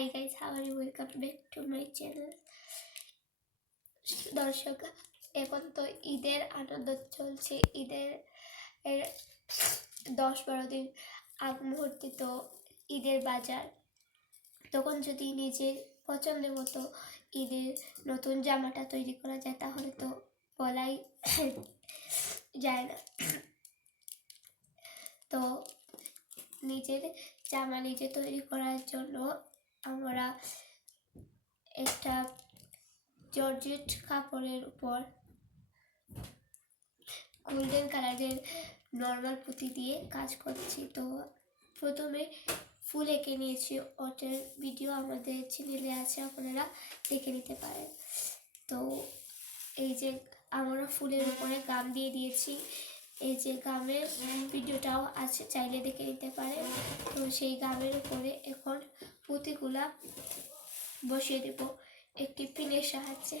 High guys, how are you? Welcome back to my channel. দর্শক, এখন তো ঈদের আনন্দ চলছে। ঈদের 10-12 দিন আগ মুহূর্তে তো ঈদের বাজার। তখন যদি নিজের পছন্দের মতো ঈদের নতুন জামাটা তৈরি করা যায় তাহলে তো বলাই যায় না। তো নিজের জামা নিজে তৈরি করার জন্য আমরা একটা জর্জেট কাপড়ের উপর গোল্ডেন কালারের নর্মাল পুঁতি দিয়ে কাজ করছি। তো প্রথমে ফুল এঁকে নিয়েছি, ওটার ভিডিও আমাদের চ্যানেলে আছে, আপনারা দেখে নিতে পারেন। তো এই যে আমরা ফুলের উপরে গাম দিয়ে দিয়েছি, এই যে গামের ভিডিওটাও আছে, চাইলে দেখে নিতে পারেন। তো সেই গামের উপরে এখন পুঁতিগুলা বসিয়ে দেব একটি পিনের সাহায্যে।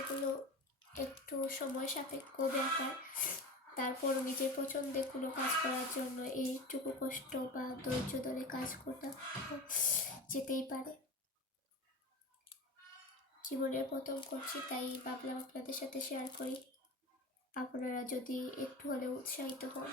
এগুলো একটু সময় সাপেক্ষ ব্যাপার। তারপর নিজের পছন্দের কোনো কাজ করার জন্য এইটুকু কষ্ট বা ধৈর্য ধরে কাজ করতে যেতেই পারে। জীবনের প্রথম করছি, তাই ভাবলাম আপনাদের সাথে শেয়ার করি, আপনারা যদি একটু হলেও উৎসাহিত হন।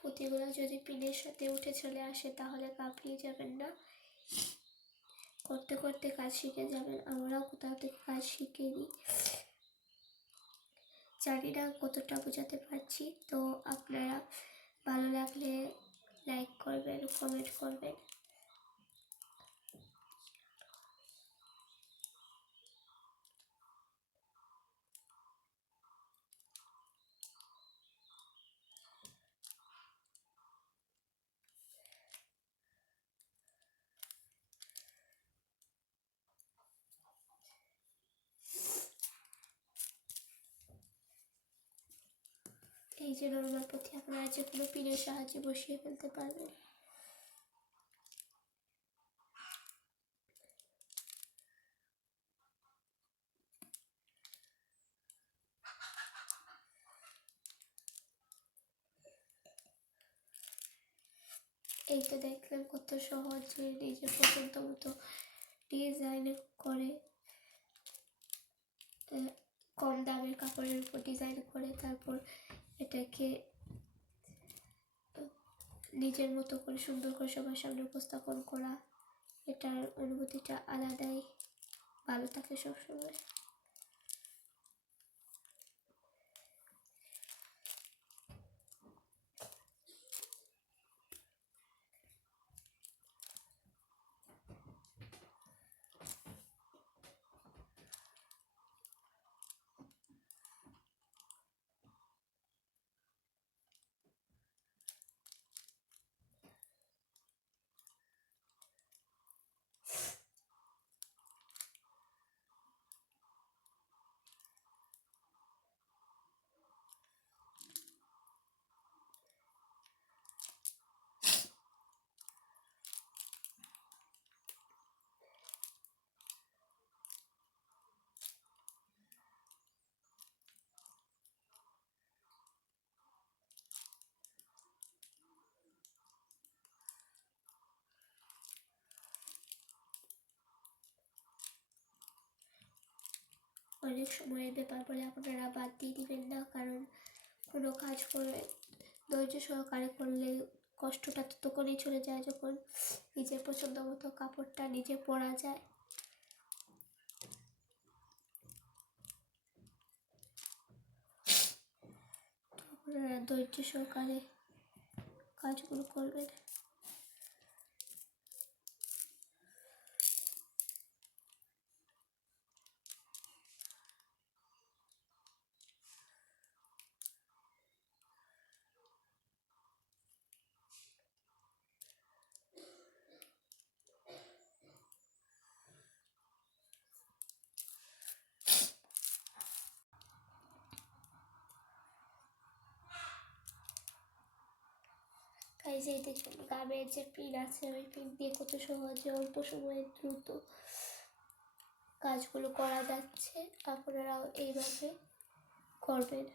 পুঁতিগুলো যদি পিনের সাথে উঠে চলে আসে তাহলে ঘাবড়িয়ে যাবেন না, করতে করতে কাজ শিখে যাবেন। আমরাও কোথাও থেকে কাজ শিখে নিই, জানি না কতটা বোঝাতে পারছি। তো আপনারা ভালো লাগলে লাইক করবেন, কমেন্ট করবেন। এই যে নর্মাল পুঁতি আপনারা যে কোনো পিনের সাহায্যে বসিয়ে ফেলতে পারবেন। এই তো দেখলাম কত সহজে নিজের পছন্দ মতো ডিজাইন করে, কম দামের কাপড়ের উপর ডিজাইন করে তারপর এটাকে নিজের মতো করে সুন্দর করে সবার সামনে উপস্থাপন করা। এটার অনুভূতিটা আলাদাই, ভালো থাকে সবসময়। অনেক সময়ের ব্যাপার বলে আপনারা বাদ দিয়ে দিবেন না, কারণ কোনো কাজ করে ধৈর্য সহকারে করলে কষ্টটা তো তখনই চলে যায় যখন নিজের পছন্দ মতো কাপড়টা নিজে পরা যায়। আপনারা ধৈর্য সহকারে কাজগুলো করবেন। এই যে দেখুন গামের যে পিন আছে, ওই পিন দিয়ে কত সহজে অল্প সময়ে দ্রুত কাজগুলো করা যাচ্ছে। আপনারাও এইভাবে করবেন।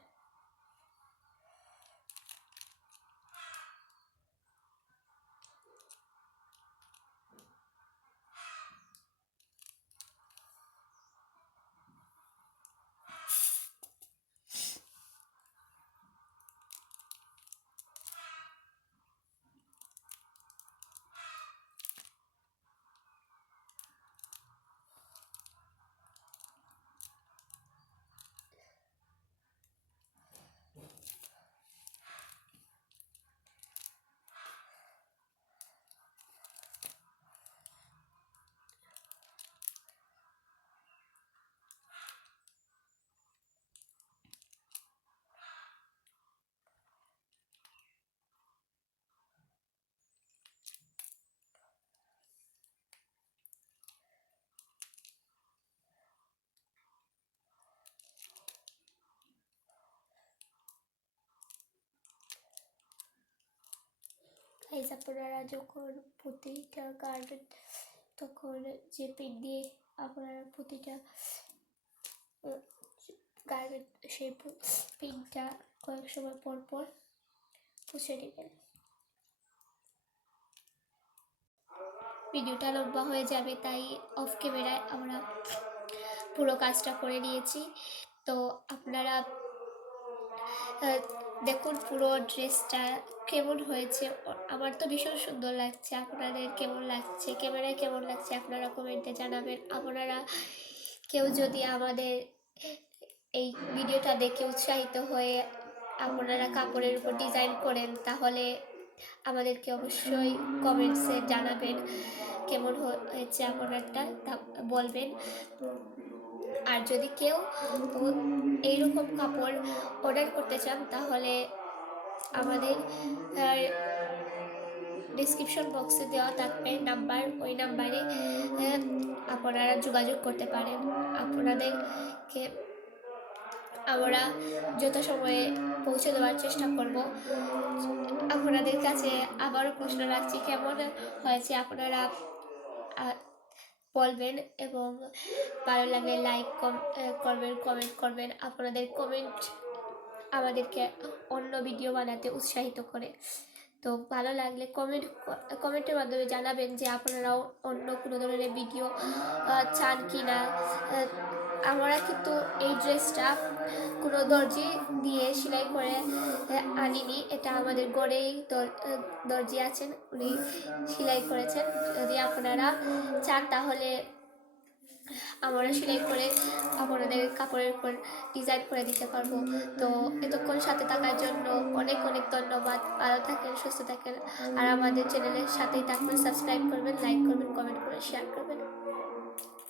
এই আপনারা যখন প্রতিটা গার্মেন্ট তখন যে পিন দিয়ে আপনারা প্রতিটা গার্মেন্ট সেই পিনটা কয়েক সময় পর পর পুষে নেবেন। ভিডিওটা লম্বা হয়ে যাবে, তাই অফ ক্যামেরায় আমরা পুরো কাজটা করে নিয়েছি। তো আপনারা দেখুন পুরো ড্রেসটা কেমন হয়েছে। আমার তো ভীষণ সুন্দর লাগছে, আপনাদের কেমন লাগছে, ক্যামেরায় কেমন লাগছে আপনারা কমেন্টে জানাবেন। আপনারা কেউ যদি আমাদের এই ভিডিওটা দেখে উৎসাহিত হয়ে আপনারা কাপড়ের উপর ডিজাইন করেন, তাহলে আমাদেরকে অবশ্যই কমেন্টসে জানাবেন কেমন হয়েছে আপনারটা, তা বলবেন। আর যদি কেউ এইরকম কাপড় অর্ডার করতে চান, তাহলে আমাদের ডিসক্রিপশন বক্সে দেওয়া থাকবে নাম্বার, ওই নাম্বারে আপনারা যোগাযোগ করতে পারেন। আপনাদেরকে আমরা যথাসময়ে পৌঁছে দেওয়ার চেষ্টা করব। আপনাদের কাছে আবারও প্রশ্ন রাখছি, কেমন হয়েছে আপনারা বলবেন, এবং ভালো লাগলে লাইক করবেন, কমেন্ট করবেন। আপনাদের কমেন্ট আমাদেরকে অন্য ভিডিও বানাতে উৎসাহিত করে। তো ভালো লাগলে কমেন্টের মাধ্যমে জানাবেন যে আপনারাও অন্য কোনো ধরনের ভিডিও চান কি না। আমরা কিন্তু এই ড্রেসটা কোনো দর্জি দিয়ে সেলাই করে আনিনি, এটা আমাদের ঘরেই দর্জি আছেন, উনি সেলাই করেছেন। যদি আপনারা চান তাহলে আমরা সেলাই করে আপনাদের কাপড়ের উপর ডিজাইন করে দিতে পারবো। তো এতক্ষণ সাথে থাকার জন্য অনেক অনেক ধন্যবাদ। ভালো থাকেন, সুস্থ থাকেন, আর আমাদের চ্যানেলের সাথেই থাকবেন। সাবস্ক্রাইব করবেন, লাইক করবেন, কমেন্ট করবেন, শেয়ার করবেন।